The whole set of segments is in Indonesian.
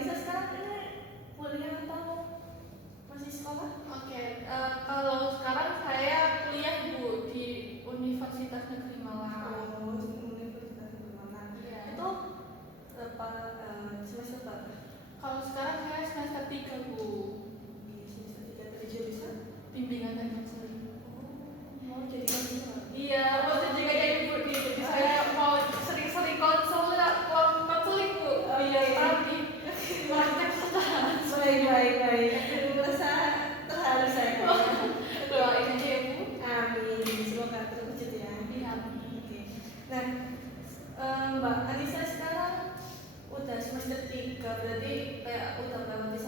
Nisa sekarang ini kuliah atau masih sekolah? Oke, kalau sekarang saya kuliah Bu di Universitas Negeri Malang. Oh, Universitas Negeri Malang. Iya. Itu apa semester berapa? Kalau sekarang saya semester 3 Bu. Di semester 3 tadi jurusan? Bimbingan dan konseling. Mau jadi konselor? Iya, maksudnya juga jadi Bu nih. Jadi saya mau sering-sering konseling Bu. Biar tadi praktek sekali. Baik. Aku merasa terharu saya. Doain aja ya Bu. Amin. Semoga terwujud ya. Iya. Oke. Nah, Mbak Anissa sekarang udah semester 3, berarti kayak udah melewati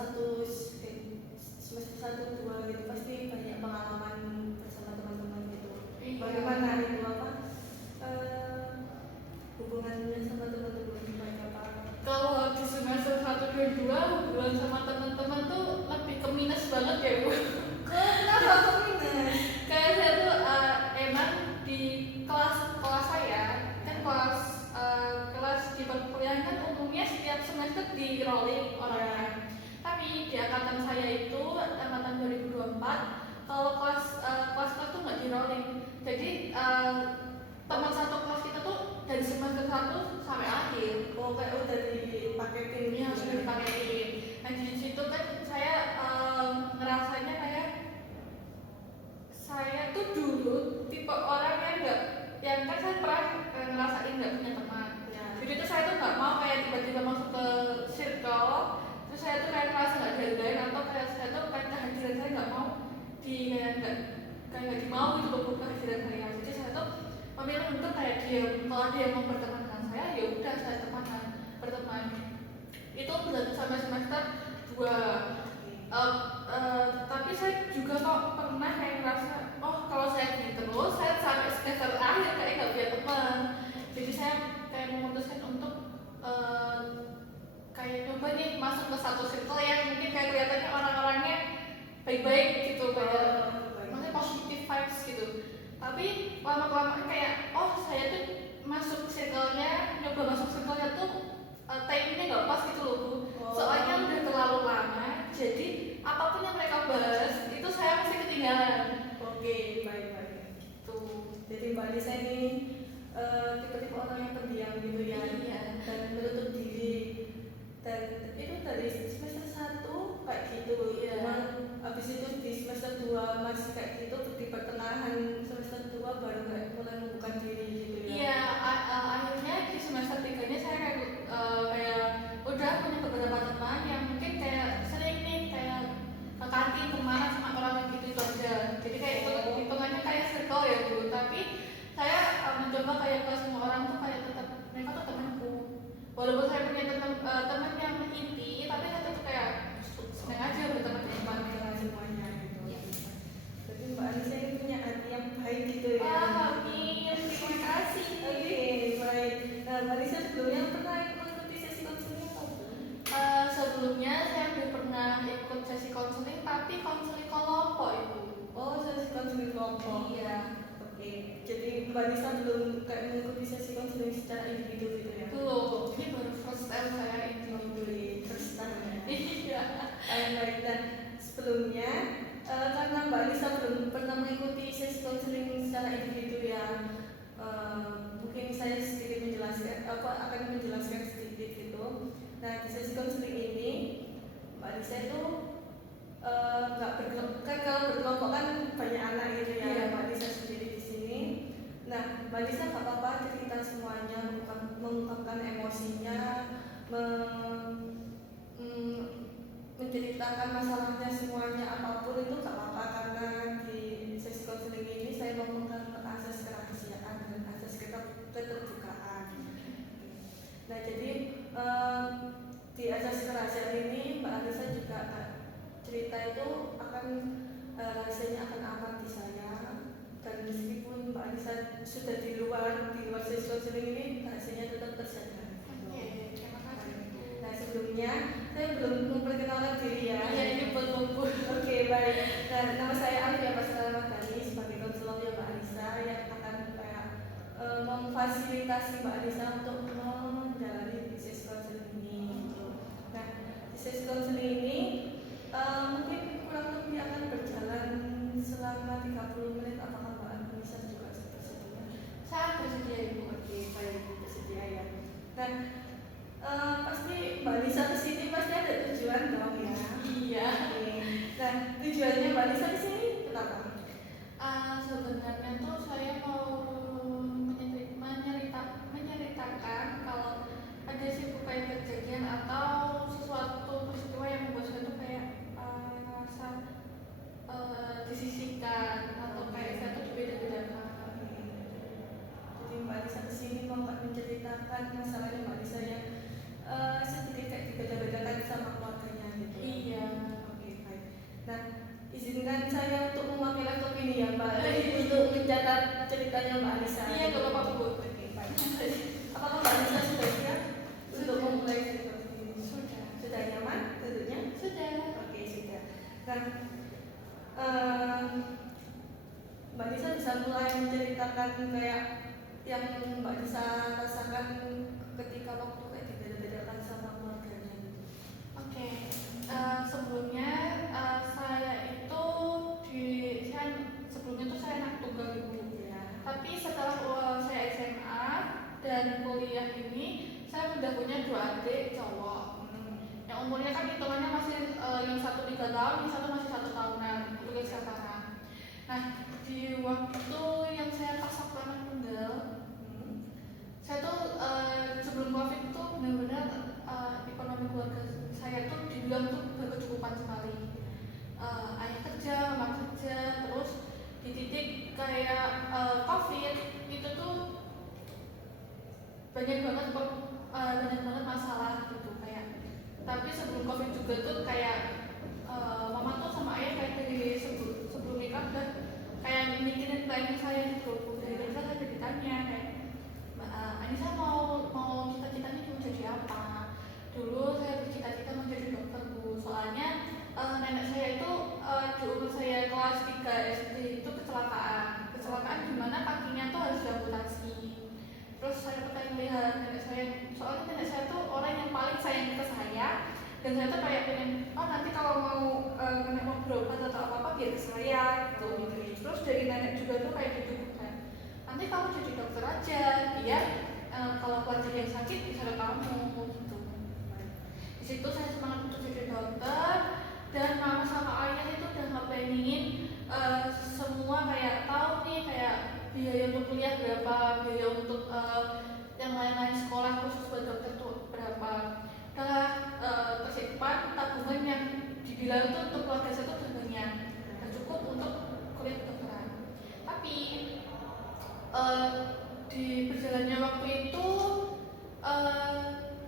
semester 1, 2 gitu, pasti banyak pengalaman bersama teman-teman gitu. Iya. Bagaimana itu hubungannya sama teman-teman baik apa? Kalau di semester 1 dan 2 hubungan sama teman-teman tuh lebih ke minus banget ya Bu. Kenapa kok minus? Kayak saya tuh emang di kelas saya kan kelas di perkuliahan kan umumnya setiap semester di rolling orangnya. Tapi di angkatan saya itu angkatan 2024 kalau kelas tuh nggak di rolling. Jadi teman satu kelas kita tuh dari semester 1 sampai akhir. Oh, kayak udah dipaketin Iya, gitu. sudah dipakein. Nah di situ kan saya ngerasanya kayak saya tuh dulu tipe orang yang kan saya pernah ngerasain nggak punya teman. Ya. Jadi tuh saya tuh nggak mau kayak tiba-tiba masuk ke circle, terus saya tuh kayak ngerasa nggak dihargain atau kayak saya tuh kayak kehadiran saya nggak mau kayak nggak dimau gitu loh kehadiran saya. Jadi saya tuh memilih untuk kayak diam. Kalau dia mau berteman dengan saya, ya udah saya berteman. Itu berlanjut sampai semester 2. Tapi saya juga kok pernah kayak ngerasa kalau saya gini terus saya sampai semester akhir kayak nggak punya teman. Jadi saya kayak memutuskan untuk kayak coba nih masuk ke satu circle yang mungkin kayak kelihatannya orang-orangnya baik-baik gitu, kayak maksudnya positive vibes gitu. Tapi lama-kelamaan kayak saya tuh masuk circle-nya, nyoba masuk circle-nya tuh timingnya nggak pas gitu loh Bu. Soalnya udah terlalu lama, jadi apapun yang mereka bahas itu saya masih ketinggalan. Oke, baik. Tuh. Jadi Mbak Anissa ini tipe-tipe orang yang pendiam gitu ya. Iya. Dan menutup diri. Dan itu dari semester 1 kayak gitu. Iya. Cuman abis itu di semester 2 masih kayak gitu, di pertengahan semester 2 baru kayak mulai membuka diri gitu ya. Iya, akhirnya di semester 3-nya saya kayak udah punya beberapa teman yang mungkin kayak sering nih kayak ke kantin kemana sama orang yang gitu itu aja. Jadi kayak hitungannya kayak circle ya Bu. Tapi saya mencoba kayak ke semua orang tuh kayak tetap mereka tuh temanku. Walaupun saya punya teman yang inti, tapi saya tuh kayak seneng aja berteman dengan mereka semuanya gitu. Iya. Jadi Mbak Anissa ini punya hati yang baik gitu ya. Amin, terima kasih. Oke, baik. Nah, Mbak Anissa sebelumnya pernah mengikuti sesi konseling atau belum? Sebelumnya saya udah pernah ikut sesi konseling, tapi konseling kelompok Ibu. Oh, sesi konseling kelompok. Iya. Oke, jadi Mbak Anissa belum kayak mengikuti sesi konseling secara individu gitu ya? Tuh, ini baru first time saya ini. Beli first time ya. Iya. Baik, dan sebelumnya karena Mbak Anissa belum pernah mengikuti sesi konseling secara individu ya, mungkin saya sedikit menjelaskan akan menjelaskan sedikit gitu. Nah, di sesi konseling ini Mbak Anissa itu nggak berkelompok kan, kalau berkelompok kan banyak anak gitu ya. Iya. Mbak Anissa sendiri di sini. Nah, Mbak Anissa nggak apa-apa cerita semuanya, mengungkapkan emosinya, menceritakan masalahnya semuanya, apapun itu nggak apa-apa, karena di sesi konseling ini saya memegang asas kerahasiaan dan asas keterbukaan. Nah, jadi di asas kerahasiaan ini Mbak Anissa juga cerita itu akan rahasianya akan aman di saya, dan meskipun Mbak Anissa sudah di luar sesi konseling ini, rahasianya tetap terjaga. Oke, terima kasih. Nah, sebelumnya saya belum memperkenalkan diri ya. Iya, ini belum Bu. Oke, baik. Nah, nama saya Alfia Pascal Madani sebagai konselor Mbak Anissa yang akan kayak memfasilitasi Mbak Anissa untuk menjalani sesi konseling ini. Nah, Mbak Lisa di sini kenapa? Sebenarnya tuh saya mau menceritakan kalau ada sih kayak kejadian atau sesuatu peristiwa yang membuat saya tuh kayak ngerasa disisihkan atau kayak saya tuh dibeda-bedakan. Jadi Mbak Lisa di sini mau menceritakan masalahnya Mbak Lisa yang sedikit kayak dibeda-bedakan sama keluarganya gitu. Iya. Oke, baik. Nah, izinkan saya untuk mewakili opini ya Mbak untuk mencatat ceritanya Mbak Lisa. Iya, gak apa-apa Bu. Oke, baik. Apakah Mbak Lisa sudah siap untuk memulai cerita ini? Sudah. Sudah nyaman tentunya? Sudah. Oke, sudah. Nah, Mbak Lisa bisa mulai menceritakan kayak yang Mbak Lisa rasakan ketika waktu kayak dibeda-bedakan sama keluarganya gitu. Oke. Sebelumnya saya itu sebelumnya tuh saya anak tunggal ibu. Ya. Tapi setelah saya SMA dan kuliah ini, saya udah punya 2 adik cowok. Yang umurnya kan hitungannya masih yang satu 3 tahun, yang satu masih 1 tahunan untuk yang sekarang. Nah, di waktu yang saya pas waktu anak tunggal, saya tuh sebelum COVID tuh benar-benar ekonomi keluarga saya tuh dibilang tuh berkecukupan sekali. Ayah kerja, mama kerja, terus di titik kayak COVID itu tuh banyak banget masalah gitu kayak. Tapi sebelum COVID juga tuh kayak mama tuh sama ayah kayak dari sebelum nikah udah kayak mikirin planning saya gitu. Dari dulu saya ditanya kayak Anissa mau cita-citanya mau jadi apa? Dulu saya bercita-cita mau jadi dokter Bu. Soalnya nenek saya itu di umur saya kelas 3 SD itu kecelakaan dimana kakinya tuh harus diamputasi. Terus saya pengen lihat nenek saya, soalnya nenek saya tuh orang yang paling sayang ke saya, dan saya tuh kayak pengen nanti kalau mau nenek mau berobat atau apa biar ke saya gitu. Terus dari nenek juga tuh kayak dituduhkan, nanti kamu jadi dokter aja biar kalau keluarga yang sakit bisa ke kamu gitu. Di situ saya semangat untuk jadi dokter, dan mama sama ayah itu udah ngeplaningin semua kayak tahu nih kayak biaya untuk kuliah berapa, biaya untuk yang lain-lain sekolah khusus buat dokter tuh berapa. Udah persiapan tabungan yang dibilang tuh untuk keluarga saya tuh udah banyak, udah cukup untuk kuliah kedokteran. Tapi di perjalannya waktu itu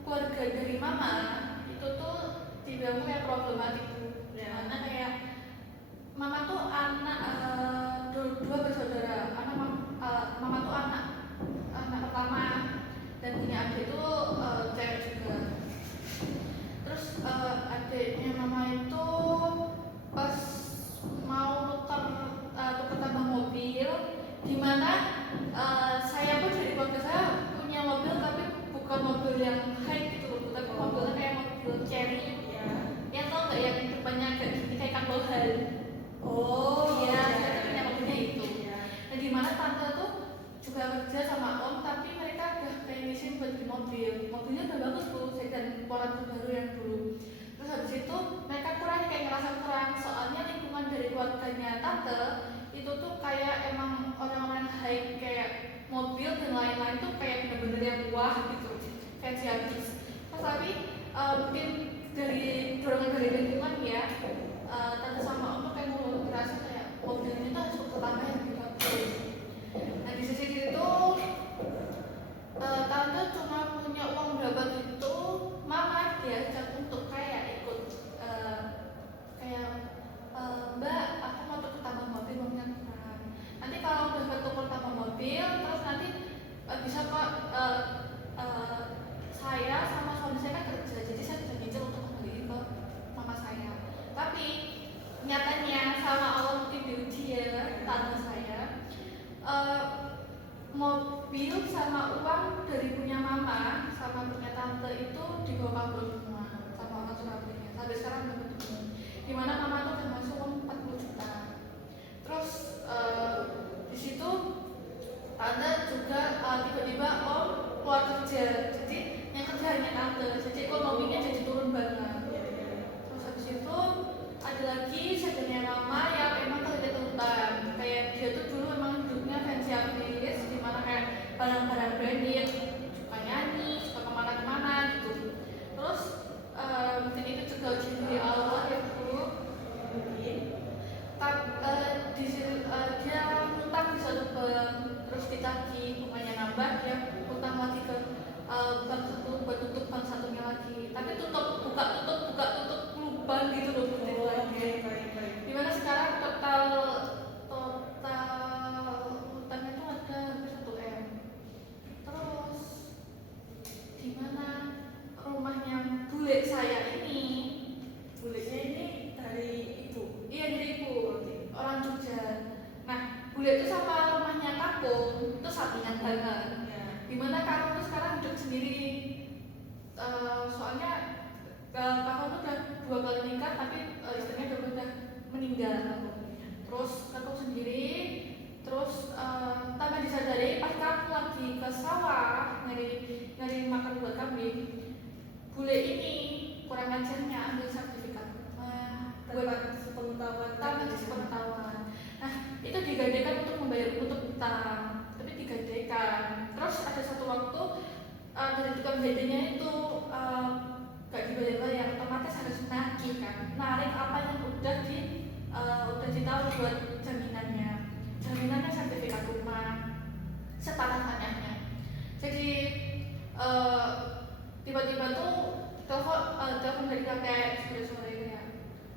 keluarga dari mama itu tuh dibilang kayak problematik Bu. Karena kayak mama tuh anak dua bersaudara, mama tuh anak pertama dan punya adik itu cewek juga. Terus adiknya mama itu pas mau tukar tambah mobil, dimana saya pun dari keluarga saya punya mobil tapi bukan mobil yang high gitu loh, tapi mobilnya kayak mobil cherry ya. Yang tau nggak yang depannya kayak gini kayak kambohan. Oh iya, saya tuh punya mobilnya itu. Nah dimana tante tuh juga kerja sama om, tapi mereka udah kayak ngisin buat di mobilnya udah bagus tuh, sedan Polan terbaru yang dulu. Terus habis itu mereka kayak ngerasa kurang, soalnya lingkungan dari keluarganya tante itu tuh kayak emang orang-orang high kayak mobil dan lain-lain tuh kayak bener-bener yang wah gitu, kayak habis. Terus tapi mungkin dari dorongan dari lingkungan ya, tante sama om tuh kayak mau ngerasa kayak mobilnya tuh harus pertama yang lebih bagus. Nah di sisi itu tante cuma punya uang berapa gitu, mama diajak untuk kayak ikut kayak Mbak, aku mau tukar tambah mobil uangnya kurang. Nanti kalau udah tukar tambah mobil, terus nanti bisa kok saya sama suami saya kan kerja, jadi saya bisa pinjam untuk kembaliin ke mama saya. Tapi nyatanya sama Allah mungkin diuji ya tante saya, mobil sama uang dari punya mama sama punya tante itu dibawa kabur semua sama orang Surabaya. Sampai sekarang belum ketemu. Dimana mama tuh udah masuk uang 40 juta. Terus di situ tante juga tiba-tiba om keluar kerja, jadi yang kerja hanya tante, jadi ekonominya jadi turun banget. Terus habis itu ada lagi saudaranya mama yang ngajarnya ambil sertifikat buat tanpa sepengetahuan tanpa sepengetahuan. Nah itu digadaikan untuk membayar utang, tapi digadaikan. Terus ada satu waktu dari tukang gadainya itu gak dibayar-bayar, otomatis harus nagih kan, narik apa yang udah ditaruh buat jaminannya sertifikat rumah setara tanahnya. Jadi tiba-tiba tuh telepon dari kakek sore-sore kayak,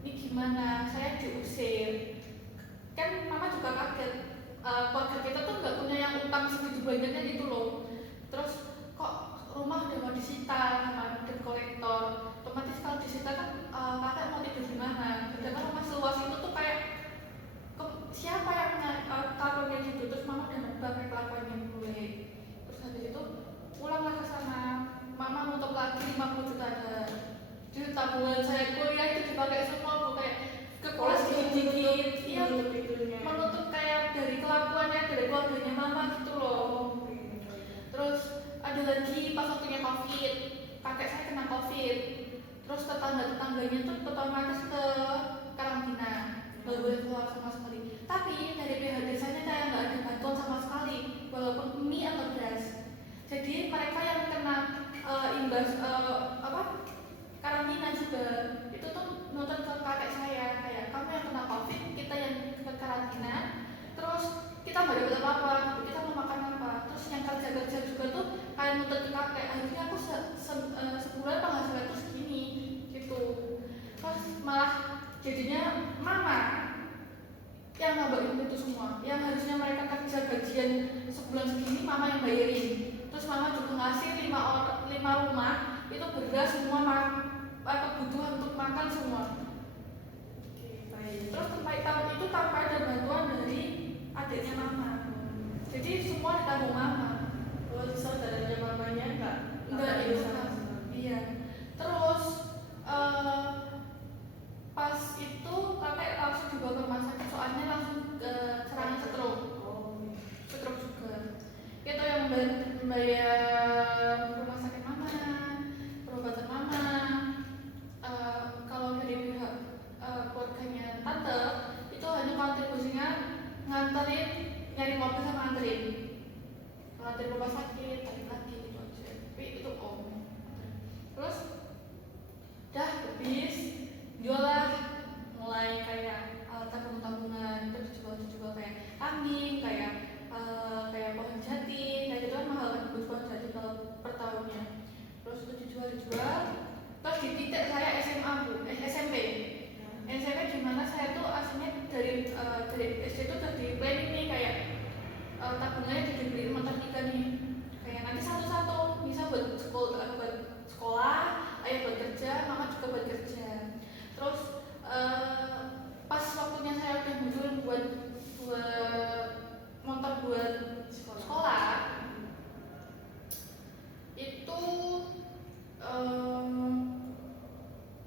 ini gimana, saya diusir. Kan mama juga kaget, keluarga kita tuh nggak punya yang utang segitu banyaknya gitu loh. Terus kok rumah udah mau disita sama debt kolektor, otomatis kalau disita kan kakek mau tidur di mana? Sedangkan rumah seluas itu tuh kayak siapa yang taruh kayak gitu. Terus mama udah nebak kayak kelakuannya gue. Terus habis itu pulanglah ke sana, mama nutup lagi 50 juta ada. Jadi tabungan saya kuliah itu dipakai semua, bu, kayak kekuras dikit-dikit, iya, menutup kayak dari kelakuannya, dari keluarganya mama gitu loh. Terus ada lagi pas waktunya COVID, kakek saya kena COVID. Terus tetangga-tetangganya tuh otomatis ke karantina, nggak boleh keluar sama sekali. Tapi dari pihak desanya kayak nggak ada bantuan sama sekali, walaupun mie atau beras. Jadi mereka yang kena imbas karantina juga itu tuh nonton ke kakek saya kayak, kamu yang kena COVID, kita yang ke karantina, terus kita nggak dapat apa-apa, kita mau makan apa. Terus yang kerja juga tuh kayak nuntut ke kakek, akhirnya aku sebulan penghasilan tuh segini gitu. Terus malah jadinya mama yang nambahin itu semua, yang harusnya mereka kerja gajian sebulan segini mama yang bayarin. Terus mama juga ngasih 5 rumah itu beras semua, kebutuhan untuk makan semua. Terus sampai tahun itu tanpa ada bantuan dari adiknya mama. Jadi semua ditanggung mama. Saudaranya mamanya enggak itu kan. Iya. Terus pas itu kakek langsung dibawa ke rumah sakit, soalnya langsung serangan stroke. Stroke juga. Kita yang membayar rumah sakit mama, perobatan mama. Kalau dari pihak keluarganya tante itu hanya kontribusinya nganterin, nyari mobil sama nganterin rumah sakit, balik lagi gitu aja. Tapi itu om. Terus dah habis jualah, mulai kayak tabung-tabungan itu dijual kayak kambing, kayak pohon jati, kayak gitu kan mahal kan pohon jati kalau per tahunnya. Terus itu dijual. Terus di titik saya SMA SMP gimana saya tuh aslinya dari SD tuh udah di planning nih kayak tabungannya dibeliin motor 3 nih, kayak nanti satu-satu bisa buat sekolah, ayah buat kerja, mama juga buat kerja. Terus pas waktunya saya udah munculin buat motor buat sekolah itu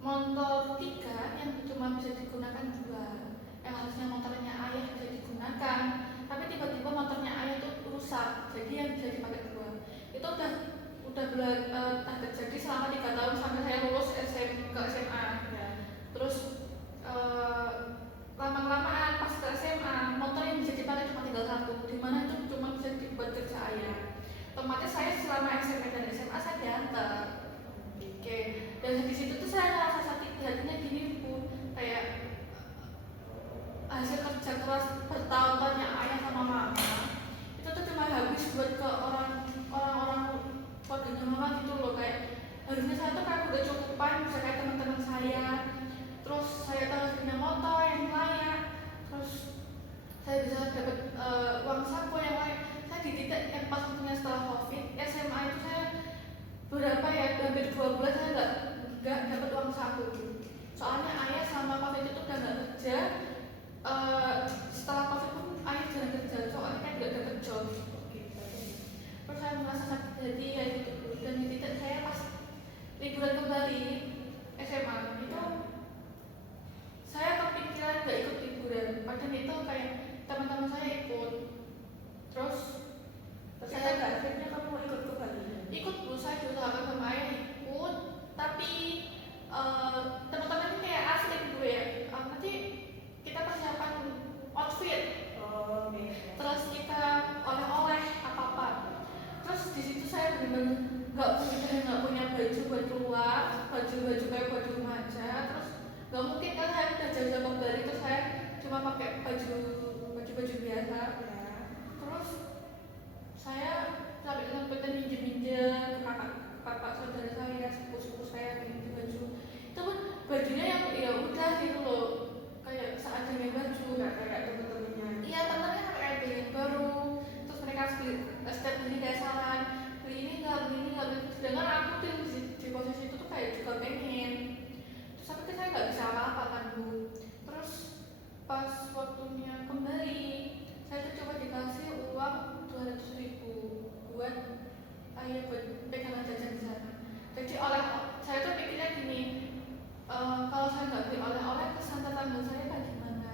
motor 3 yang cuma bisa digunakan 2, yang harusnya motornya ayah bisa digunakan, tapi tiba-tiba motornya ayah itu rusak, jadi yang bisa dipakai 2. Itu udah terjadi selama 3 tahun sampai saya lulus ke SMA. Terus lama-kelamaan pas ke SMA, motor yang bisa dipakai cuma tinggal 1, dimana itu cuma bisa dibuat kerja ayah. Otomatis saya selama SMP dan SMA saya diantar. Oke. Dan di situ tuh saya ngerasa sakit hatinya gini, Bu, kayak hasil kerja keras bertahun-tahun yang ayah sama mama itu tuh cuma habis buat ke orang-orang keluarganya mama gitu loh. Kayak harusnya saya tuh kayak udah cukupan bisa kayak udah nggak punya baju buat keluar, baju kayak baju remaja, terus nggak mungkin kan saya udah jauh-jauh ke Bali terus saya cuma pakai baju biasa. Ya. Terus saya sampai minjem-minjem ke kakak saudara saya, sepupu saya minjem baju. Itu pun bajunya yang ya udah gitu loh, kayak seadanya baju. Nggak kayak temen-temennya. Iya, temennya sampai kayak beli yang baru. Terus mereka setiap beli kayak saran, beli ini nggak beli. Sedangkan aku tuh di posisi itu tuh kayak juga pengen. Terus tapi saya nggak bisa apa-apa kan Bu. Terus pas waktunya kembali, saya tuh coba dikasih uang 200.000 buat buat pegangan jajan di sana. Jadi saya tuh pikirnya gini, kalau saya nggak beli oleh-oleh kesan tetangga saya kayak gimana.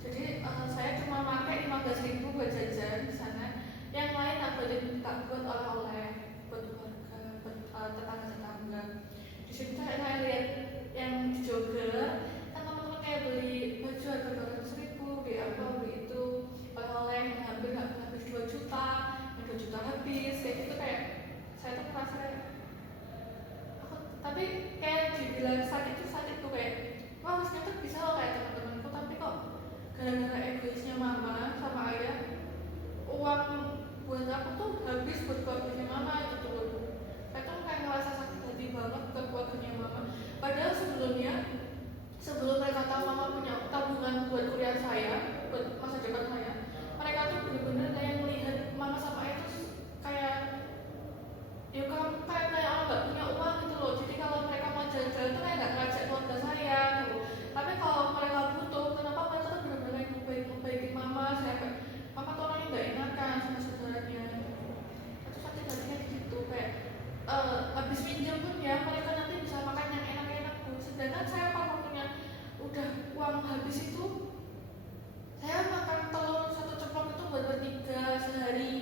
Jadi saya cuma pakai 15.000 buat jajan di sana. Yang lain tak buat oleh-oleh, buat keluarga, buat tetangga-tetangga. Di situ saya lihat yang di Jogger, kan teman-teman kayak beli baju harga 200.000, beli apa, beli itu, oleh-oleh yang hampir habis 2 juta, yang 2 juta habis, kayak gitu. Kayak saya tuh merasa tapi kayak dibilang sakit tuh kayak wah harusnya tuh bisa loh kayak teman-temanku, tapi kok gara-gara egoisnya mama sama ayah uang buat aku tuh habis buat keluarganya mama gitu loh. Saya tuh kayak ngerasa sakit hati banget ke keluarganya mama, padahal sebelum mereka tahu mama punya tabungan buat kuliah saya, buat masa depan saya, mereka tuh bener-bener kayak melihat mama sama ayah tuh kayak ya kamu kayak orang nggak punya uang gitu loh. Jadi kalau mereka mau jalan-jalan tuh kayak nggak ngajak keluarga saya gitu. Tapi kalau mereka butuh, kenapa mereka tuh benar-benar ngebaikin mama. Saya kayak mama tuh orangnya nggak enakan sama saudaranya. Itu sakit hatinya gitu kayak habis pinjam pun ya mereka nanti bisa makan yang enak-enak Bu. Sedangkan saya kalau punya udah uang habis itu, saya makan telur 1 ceplok itu buat bertiga sehari.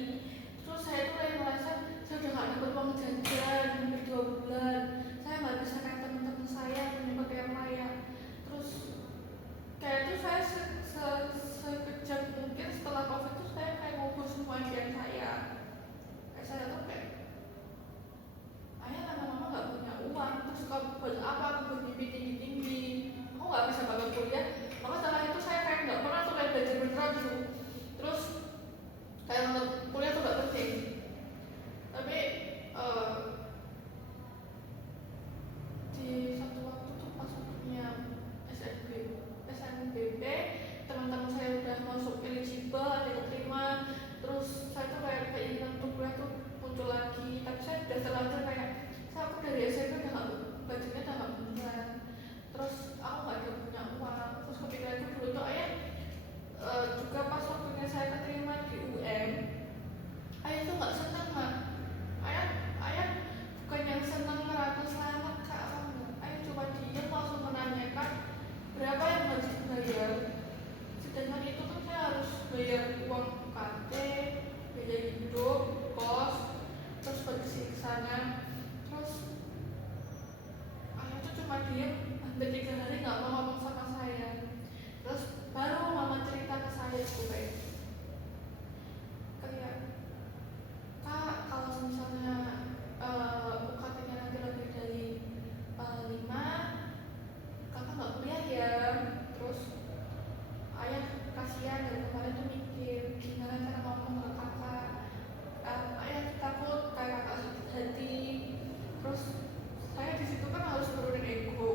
Terus saya tuh kayak merasa saya udah gak dapat uang jajan hampir 2 bulan. Saya gak bisa kayak teman-teman saya punya pakaian layak. Terus kayak itu saya sekejap mungkin setelah COVID itu saya kayak ngubur semua impian saya. Kayak saya tuh kayak ayah sama mama gak punya uang, terus kamu buat apa aku buat mimpi tinggi-tinggi, aku gak bisa banget kuliah. Maka setelah itu saya kayak gak pernah tuh kayak belajar beneran gitu. Terus kayak kuliah tuh gak penting. Tapi di satu waktu tuh pas waktunya SNBP, teman-teman saya udah masuk eligible, ada keterima. Terus saya tuh kayak keinginan untuk kuliah tuh muncul lagi. Tapi saya udah terlanjur kayak aku dari SMP udah gak bajunya udah gak beneran. Terus aku gak ada punya uang. Terus kepikiranku dulu tuh ayah juga pas waktunya saya keterima di UM, ayah tuh gak seneng Mak. Ayah bukan yang seneng merata selamat Kak, ayah coba diem langsung menanyakan berapa yang harus dibayar. Sedangkan itu kan saya harus bayar uang UKT, biaya hidup, kos, terus bersih sana. Terus ayah tuh cuma diem hampir 3 hari gak mau ngomong sama saya. Terus baru mama cerita ke saya itu kayak Kak, kalau misalnya UKT-nya nanti lebih dari 5, kakak gak kuliah ya. Terus ayah kasihan dari kemarin tuh mikir gimana cara ngomong ke kakak. Ayah takut kayak kakak sakit hati. Terus saya di situ kan harus turunin ego.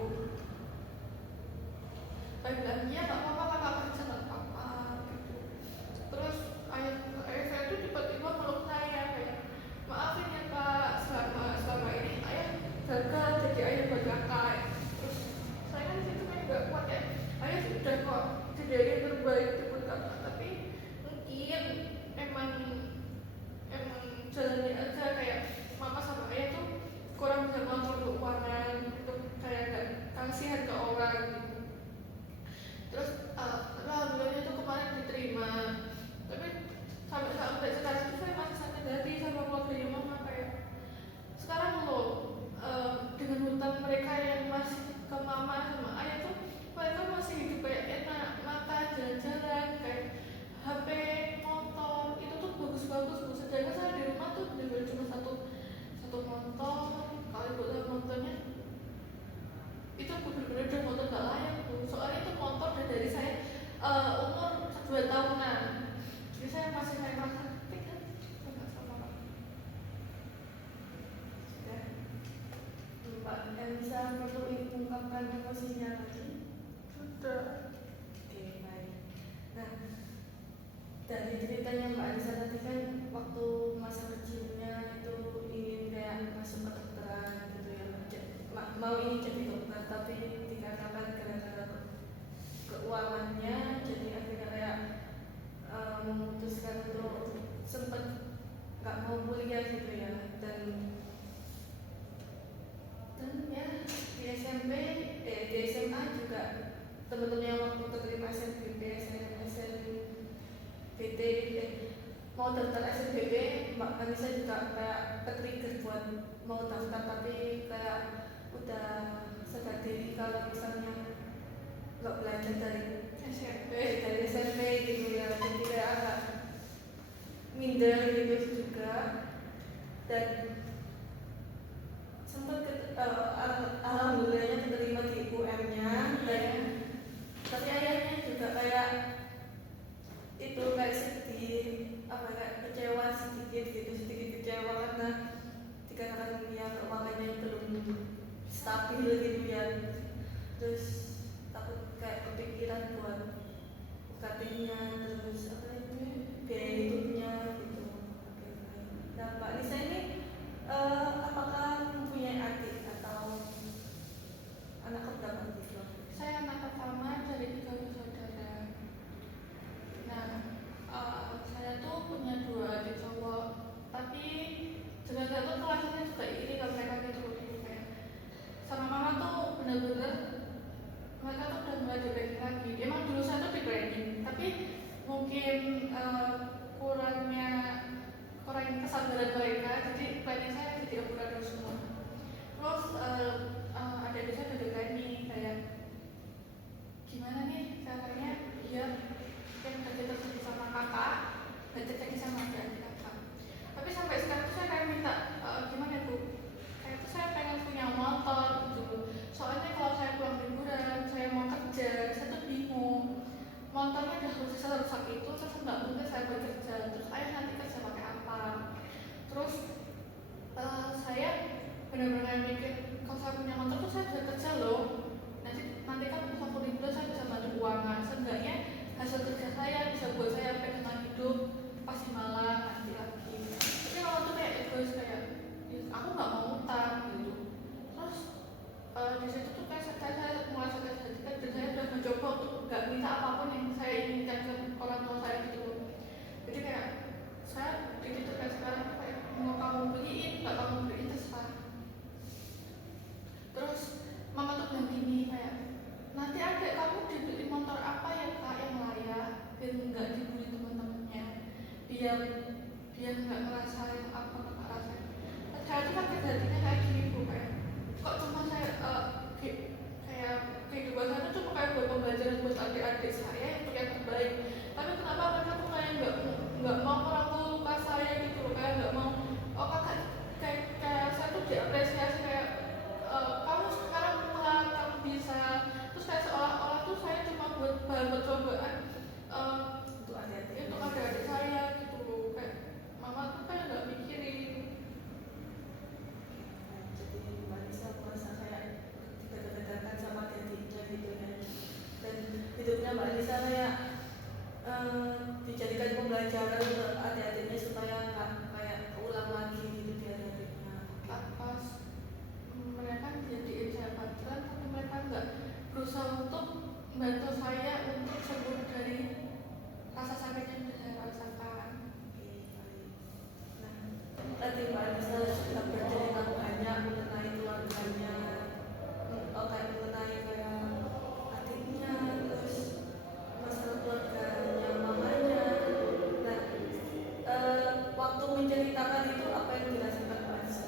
umur 2 tahunan. Jadi saya masih kayak merasa kan nggak sama orang. Sudah. Mbak Elisa perlu mengungkapkan emosinya lagi. Sudah. Oke, baik. Nah, dari ceritanya Mbak Elisa tadi kan waktu masa kecilnya itu ingin kayak masuk kedokteran gitu ya, mau ingin jadi dokter tapi dikatakan gara-gara keuangannya jadi akhirnya kayak memutuskan untuk sempat nggak mau kuliah gitu ya, dan ya di SMP di SMA juga teman-teman yang waktu keterima SNBP SNBT mau daftar SNBP, Mbak Anissa juga kayak ketrigger buat mau daftar tapi kayak udah sadar diri kalau misalnya nggak belajar dari SMP gitu ya, jadi kayak agak minder gitu juga, dan sempat alhamdulillahnya keterima di UM-nya, dan tapi ayahnya juga kayak itu kayak sedih, kayak kecewa sedikit kecewa karena dikarenakan ya keuangannya belum stabil gitu ya, terus takut kayak kepikiran buat UKT-nya, terus biaya hidupnya gitu. Oke, baik. Nah, Mbak Nisa ini apakah mempunyai adik atau anak keberapa gitu? Saya anak pertama dari 3 bersaudara. Nah, saya tuh punya 2 adik cowok, tapi juga saya tuh kelasnya juga iri kalau mereka gitu kayak sama mama tuh bener-bener mereka tuh udah mulai di-planning lagi. Emang dulu saya tuh di-planning, tapi mungkin kurangnya kesabaran mereka, jadi planning saya jadi amburadul semua. Terus adik-adik saya udah di-planning kayak gimana nih caranya biar yang belajar tersebut sama kakak belajar lagi sama adik kakak. Tapi sampai sekarang tuh saya kayak minta gimana Bu, kayak tuh saya pengen punya motor gitu, soalnya kalau saya pulang liburan saya mau kerja saya tuh bingung motornya udah rusak itu, terus nggak mungkin saya bekerja, terus ayah nanti kerja pakai apa. Terus saya benar-benar mikir kalau saya punya motor tuh saya bisa kerja loh, nanti kan pas aku liburan saya bisa bantu keuangan, seenggaknya hasil kerja saya bisa buat saya pegangan hidup pas di Malang nanti lagi. Tapi kalau tuh kayak egois kayak aku nggak mau utang gitu. Terus di situ tuh kayak saya mulai sadar dan saya sudah mencoba untuk nggak minta apapun yang saya inginkan ke orang tua saya gitu. Jadi kayak saya di situ kayak sekarang tuh kayak mau kamu beliin nggak kamu beliin terserah. Terus mama tuh bilang gini kayak nanti adik kamu dibeli motor apa ya kak yang layak biar nggak dibully teman-temannya, biar nggak ngerasain apa kakak rasain. Saya tuh sakit hatinya kayak gini Bu, kayak kok cuma saya kayak kehidupan saya tuh cuma kayak buat pembelajaran buat adik-adik saya untuk yang terbaik, tapi kenapa mereka tuh kayak nggak mau merangkul luka saya gitu loh, kayak nggak mau kakak kayak saya tuh diapresiasi kayak kamu sekarang pulang kamu bisa, terus kayak seolah-olah tuh saya cuma buat bahan percobaan untuk adik-adik saya gitu loh, kayak mama tuh kayak nggak mikirin. Jadi Mbak Nisa merasa kayak dikedekatkan sama adiknya gitu ya, dan hidupnya Mbak Nisa kayak dijadikan pembelajaran untuk adik-adiknya supaya nggak kayak keulang lagi gitu di adik-adiknya. Pas mereka dijadiin saya pacaran tapi mereka nggak berusaha untuk membantu saya untuk sembuh dari rasa sakit yang sudah saya rasakan. Oke, baik. Nah, tadi Mbak Nisa sudah bercerita banyak mengenai keluarganya, kayak mengenai kayak adiknya, terus masalah keluarganya mamanya. Nah, waktu menceritakan itu apa yang dirasakan Mbak Nisa?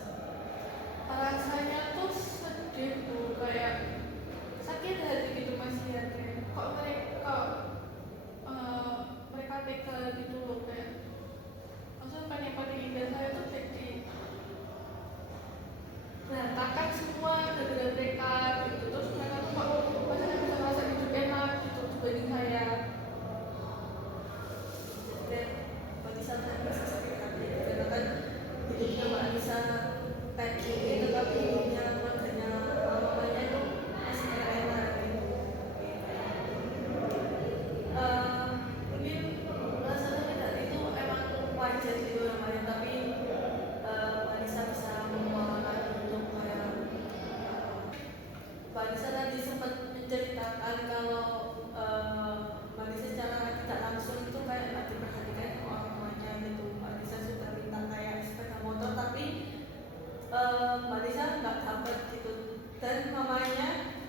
Rasanya tuh sedih tuh, kayak sakit hati gitu masih ya, kayak kok mereka tega gitu loh, kayak maksudnya panik-panik indah saya tuh jadi menceritakan kalau Mbak Lisa secara tidak langsung itu kayak nggak diperhatikan sama orang tuanya gitu. Mbak Lisa sudah minta kayak sepeda motor tapi Mbak Lisa nggak dapat gitu, dan mamanya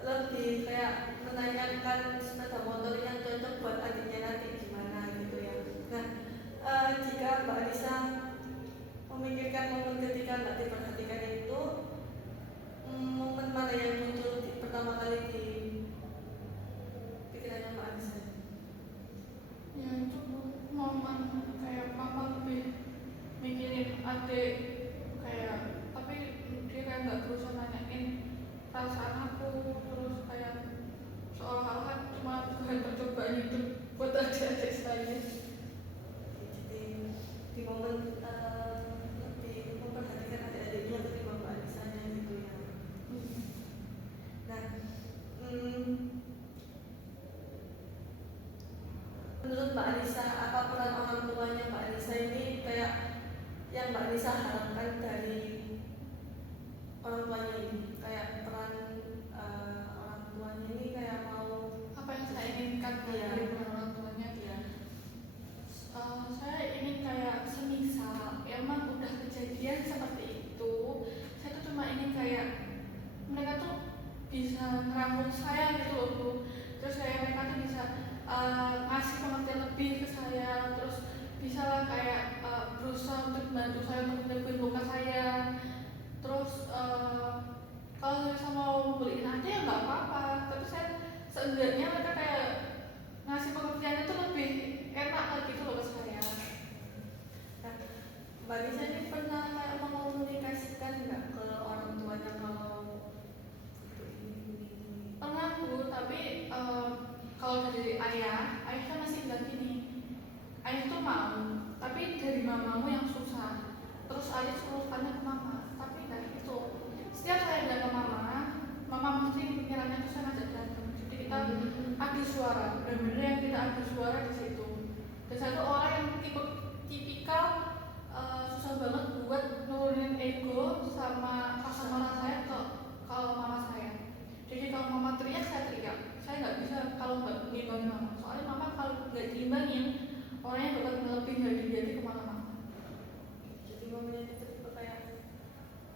lebih kayak menanyakan sepeda motor yang cocok buat adiknya nanti gimana gitu ya. Nah, jika Mbak Lisa memikirkan momen ketika nggak diperhatikan itu, momen mana yang muncul pertama kali di pikirannya Mbak Lisa? Ya itu momen kayak mama lebih mikirin adik, kayak tapi dia kayak nggak berusaha nanyain perasaan aku, terus kayak seolah-olah cuma Tuhan percobaan hidup buat adik-adik saya. Jadi di momen lebih memperhatikan adik-adiknya ketimbang Mbak Lisanya gitu ya. Nah, menurut Mbak Lisa, apa peran orang tuanya Mbak Lisa ini kayak yang Mbak Lisa harapkan dari orang tuanya ini, kayak peran orang tuanya ini kayak mau Apa yang saya inginkan dari orang tuanya? ya. Saya ingin kayak semisal emang udah kejadian seperti itu, saya tuh cuma ingin kayak mereka tuh bisa ngerangkul saya gitu loh Bu. Terus kayak mereka tuh bisa ngasih pengertian lebih ke saya, terus bisa lah kayak berusaha untuk membantu saya untuk menyembuhin luka saya. Terus kalau saya mau beliin aja ya nggak apa-apa, tapi saya seenggaknya mereka kayak ngasih pengertian itu lebih enak lagi gitu loh ke saya. Nah, Mbak Lisa ini pernah kayak mengomunikasikan nggak ke orang tuanya kalau ini? Pernah Bu, tapi kalau dari ayah kan masih bilang gini, ayah tuh mau, tapi dari mamamu yang susah. Terus ayah suruh tanya ke mama, tapi kayak gitu. Setiap saya bilang ke mama mesti pikirannya tuh saya ngajak berantem. Jadi kita adu suara, benar-benar yang kita adu suara di situ. Dan saya tuh orang yang tipikal susah banget buat nurunin ego sama rasa marah saya ke kalau mama saya. Jadi kalau mama teriak, saya teriak. Saya nggak bisa kalau nggak ngimbangin mama. Soalnya mama kalau nggak diimbangin, orangnya bakal ngelebihin dari dia di kemana-mana. Jadi mamanya itu kayak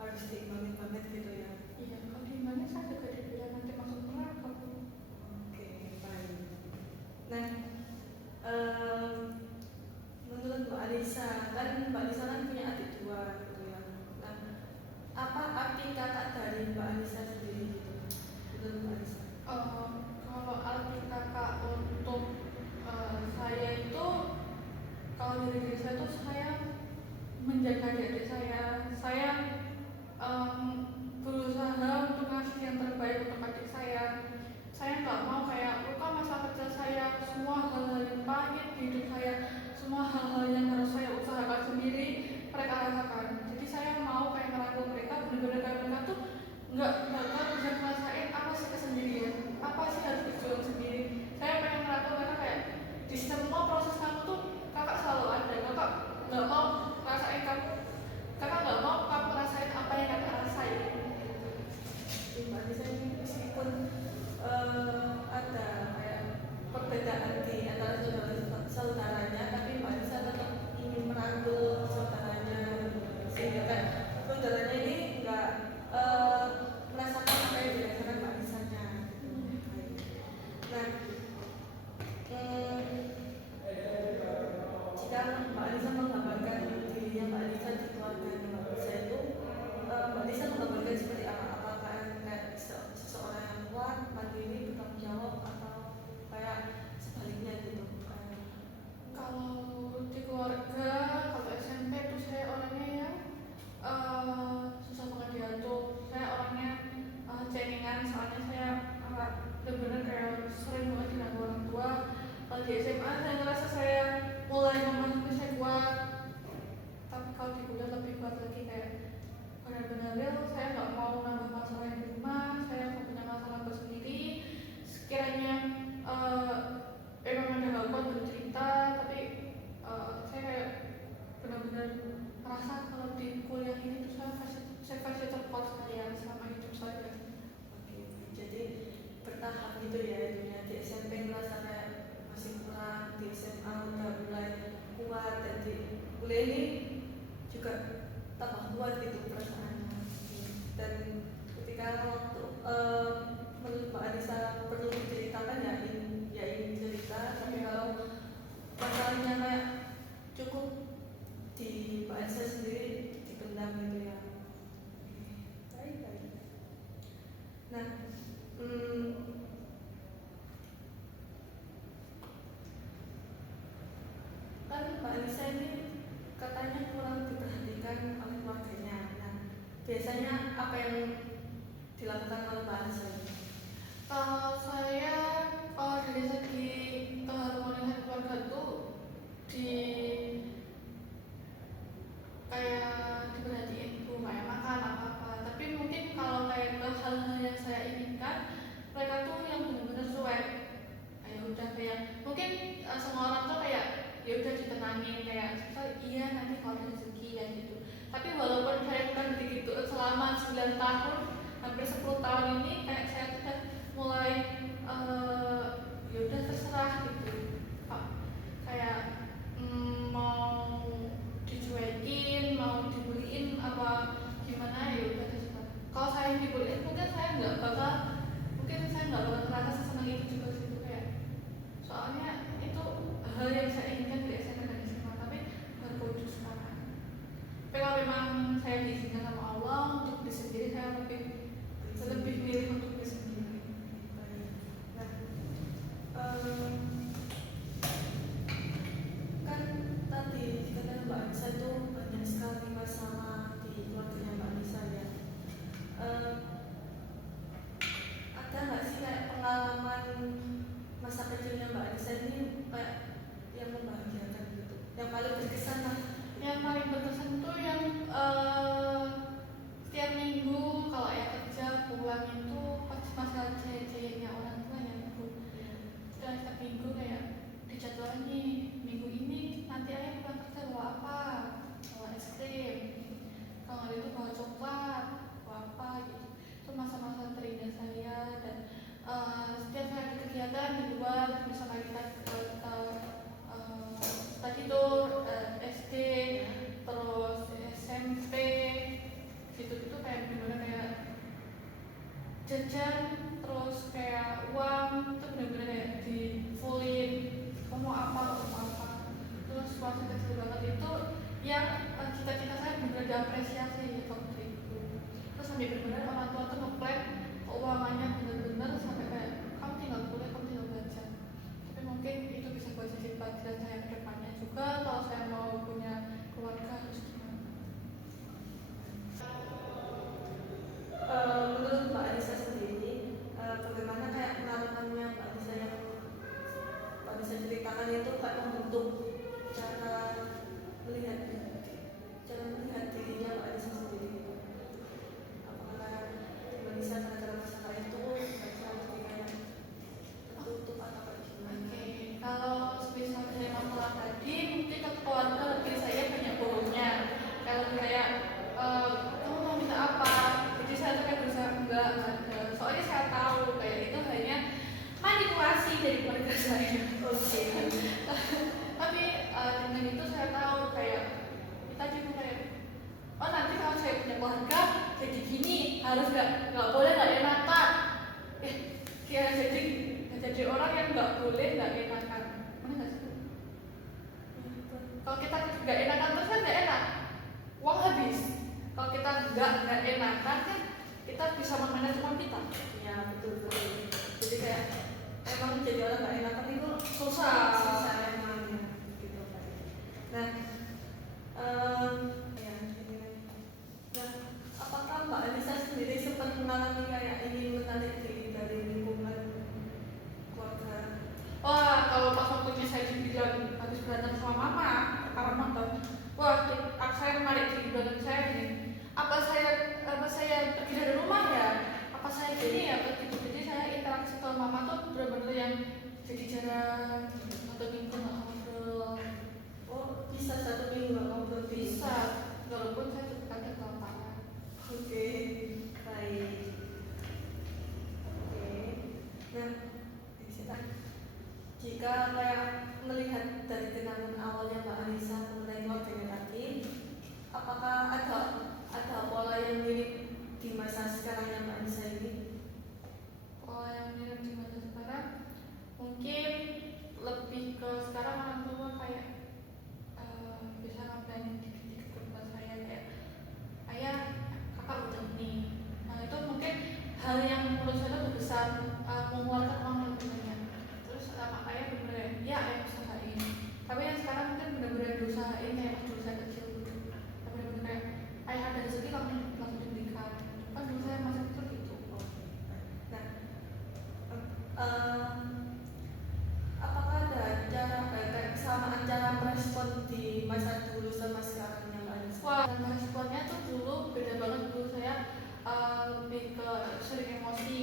harus diimbangin banget gitu ya. Iya, kalau diimbangin saya juga dibilang nanti masuk neraka. Oke, baik. Nah, menurut Mbak Lisa, kan Mbak Lisa kan punya adik dua gitu ya. Nah, apa arti kakak dari Mbak Lisa sendiri gitu? Menurut Mbak Lisa? Kalau arti kakak untuk saya itu, kalau dari diri saya tuh saya menjaga adik saya berusaha untuk ngasih yang terbaik untuk adik saya nggak mau kayak luka masa kecil saya, semua hal-hal yang pahit di hidup saya, semua hal-hal yang harus saya usahakan sendiri mereka rasakan. Jadi saya mau kayak merangkul mereka, benar-benar kayak mereka tuh nggak bakal bisa ngerasain apa sih kesendirian, apa sih harus berjuang sendiri. Saya pengen merangkul mereka kayak di semua proses kamu tuh kakak selalu ada, kakak nggak mau ngerasain kamu kuliah ini juga tambah kuat gitu perasaannya. Dan ketika waktu menurut Mbak Anissa perlu diceritakan ya ingin cerita, tapi kalau masalahnya kayak cukup di Mbak Anissa sendiri dipendam gitu ya. Baik. Nah, kan Mbak Anissa ini katanya kurang diperhatikan oleh keluarganya. Nah, biasanya apa yang dilakukan oleh Mbak Anissa? Kalau saya dari segi keharmonisan keluarga tuh di kayak diperhatiin tuh kayak makan apa-apa. Tapi mungkin kalau kayak ke hal-hal yang saya inginkan, mereka tuh yang benar-benar cuek. Kayak udah kayak mungkin semua orang tuh kayak ya udah ditenangin kayak iya nanti kalau ada rezeki ya gitu. Tapi walaupun saya bukan begitu selama 9 tahun hampir 10 tahun ini kayak saya tuh udah mulai ya udah terserah gitu. Kayak mau dicuekin, mau dibuliin apa gimana ya udah terserah. Kalau saya dibuliin mungkin saya nggak bakal ngerasa sesenang itu juga gitu kayak. Soalnya itu hal yang saya inginkan dari SMP dan SMA, tapi baru wujud sekarang. Tapi kalau memang saya diizinkan sama Allah untuk diri sendiri, saya lebih milih untuk diri sendiri. Kan tadi dikatakan Mbak Anissa itu banyak sekali masalah di keluarganya Mbak Anissa ya. Ada nggak sih kayak pengalaman masa kecilnya Mbak Anissa ini kayak yang membahagiakan gitu, yang paling berkesan lah? Yang paling berkesan tuh yang setiap minggu kalau ayah kerja pulang itu pasti masalah jahit-jahitnya orang tua ya Bu. Dan setiap minggu kayak dijadwalin nih minggu ini nanti ayah pulang kerja bawa apa, bawa es krim, kalau nggak itu bawa coklat, bawa apa gitu. Itu masa-masa terindah saya. Dan setiap saya ada kegiatan di luar misalnya kita tadi tuh SD terus SMP gitu kayak gimana kayak jajan terus kayak uang itu benar-benar kayak di fullin mau apa terus waktu kecil banget itu yang cita-cita saya benar-benar diapresiasi waktu itu. Terus sampai benar-benar orang tua tuh ngeplan keuangannya benar-benar sampai kayak kamu tinggal kuliah, kamu tinggal belajar. Tapi mungkin itu bisa buat jadi pelajaran saya ke depannya juga kalau saya mau punya keluarga harus gimana. Menurut Mbak Anissa sendiri, bagaimana kayak pengalamannya Mbak Anissa yang Mbak Anissa ceritakan itu kayak membentuk cara melihat dirinya Mbak Anissa sendiri gitu. Apakah Mbak Anissa gara-gara masalah itu Mbak Anissa jadi kayak tertutup atau kayak gimana? Oke, kalau sebisa saya masalah tadi mungkin ke keluarga lebih saya banyak bohongnya. Kalau kayak kamu mau minta apa? Jadi saya tuh kayak berusaha enggak ada. Soalnya saya tahu kayak itu hanya manipulasi dari keluarga saya. Oke. Tapi dengan itu saya tahu kayak tadi tuh kayak oh nanti kalau saya punya keluarga jadi gini harus nggak boleh nggak enakan. Kira jadi orang yang nggak boleh nggak enakan. Mana nggak sih? Kalau kita nggak enakan terus kan nggak enak, uang habis. Kalau kita nggak enakan kan kita bisa memanage uang kita. Ya betul. Jadi kayak emang jadi orang nggak enakan itu Susah emang ya, gitu kan. Nah, nah, apakah Mbak Anissa sendiri sempat mengalami kayak ingin menarik diri dari lingkungan keluarga? Wah, kalau pas waktunya saya dibilang habis berantem sama mama karena nonton, wah, saya menarik diri belakang saya ini. Apa saya pergi dari rumah ya? Apa saya gini ya? Begitu. Jadi saya interaksi sama mama tuh benar-benar yang jadi jarang. Satu minggu nggak ngobrol. Oh, bisa 1 minggu nggak ngobrol? Bisa, walaupun saya juga kadang kelaparan. Oke, baik. Oke, nah, jika kayak melihat dari kenangan awalnya Mbak Anissa mengenai keluarganya apakah ada pola yang mirip di masa sekarang yang Mbak Anissa ini? Kalau yang mirip di masa sekarang mungkin lebih ke sekarang orang tua kayak bisa ngapain dikit-dikit ke depan saya kayak ayah kakak udah nih. Nah itu mungkin hal yang menurut saya itu besar, mengeluarkan uang lebih banyak. Terus sama ayah bener ya ayah usahain. Tapi yang sekarang mungkin bener-bener diusahain kayak pas dulu saya kecil dulu. Bener-bener kayak ayah ada rezeki langsung diberikan. Kan dulu saya masa kecil gitu. Nah, apakah ada cara kayak kesamaan cara merespon di masa dulu sama sekarang yang Mbak Anissa? Wah, dan responnya tuh dulu beda banget. Dulu saya lebih ke sering emosi,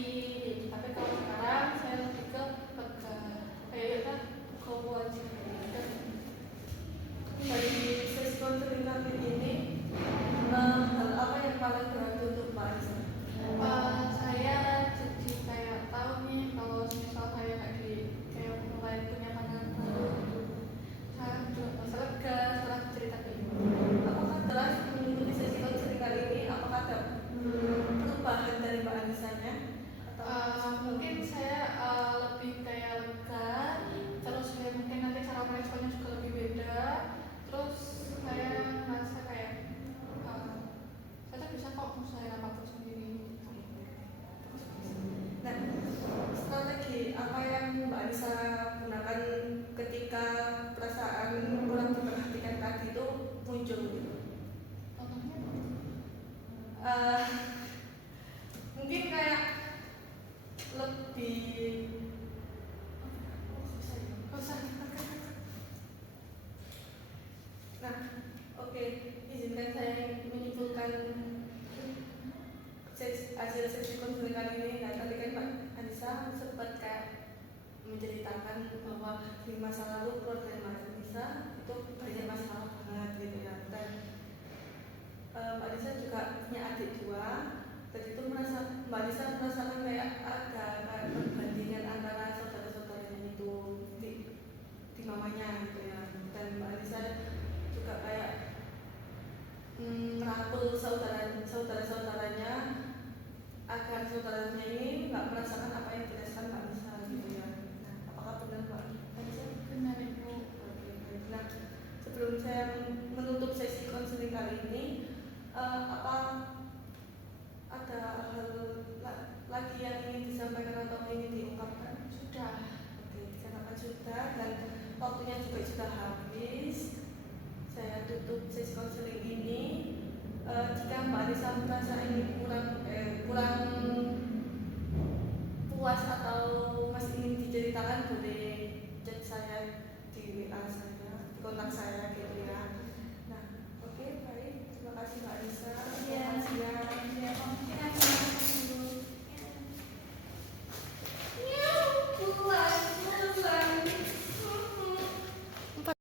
tapi kalau sekarang saya lebih ke lega. Kayak kan kau aja. Dari sesi konseling kali ini, hal apa yang paling berarti untuk Mbak Anissa? Saya jadi kayak tahu nih kalau misal saya kayak mulai punya pandangan baru, saya juga merasa lega setelah cerita ke ibu. Apakah telah mengikuti sesi konseling kali ini? Apakah ada perubahan dari Mbak Anissanya? Mungkin saya lebih kayak lega, terus saya mungkin nanti cara meresponnya juga lebih beda, terus saya merasa kayak saya tuh bisa kok usahain apapun sendiri. Nah, strategi apa yang Mbak Anissa gunakan ketika perasaan kurang diperhatikan tadi itu muncul gitu? Contohnya Mungkin kayak lebih usah. nah, oke, izinkan saya menyimpulkan hasil sesi konseling kali ini. Nah, tadi kan Mbak Anissa sempat kayak menceritakan bahwa di masa lalu keluarga Mbak Anissa itu banyak masalah banget gitu ya. Dan Mbak Anissa juga punya adik dua. Dan itu Mbak Anissa merasakan kayak ada kayak perbandingan antara saudara-saudaranya itu di mamanya gitu ya. Dan Mbak Anissa juga kayak merangkul saudara-saudaranya agar saudaranya ini nggak merasakan apa yang dirasakan Mbak Anissa gitu ya. Nah, apakah benar Mbak Anissa? Benar ibu. Oke, baik. Nah, sebelum saya menutup sesi konseling kali ini, apa ada hal lagi yang ingin disampaikan atau ingin diungkapkan? Sudah. Oke, dikatakan sudah dan waktunya juga sudah habis. Saya tutup sesi konseling ini. Jika Mbak Anissa merasa ini kurang puas atau masih ingin diceritakan, boleh chat saya di WA saya, di kontak saya gitu ya.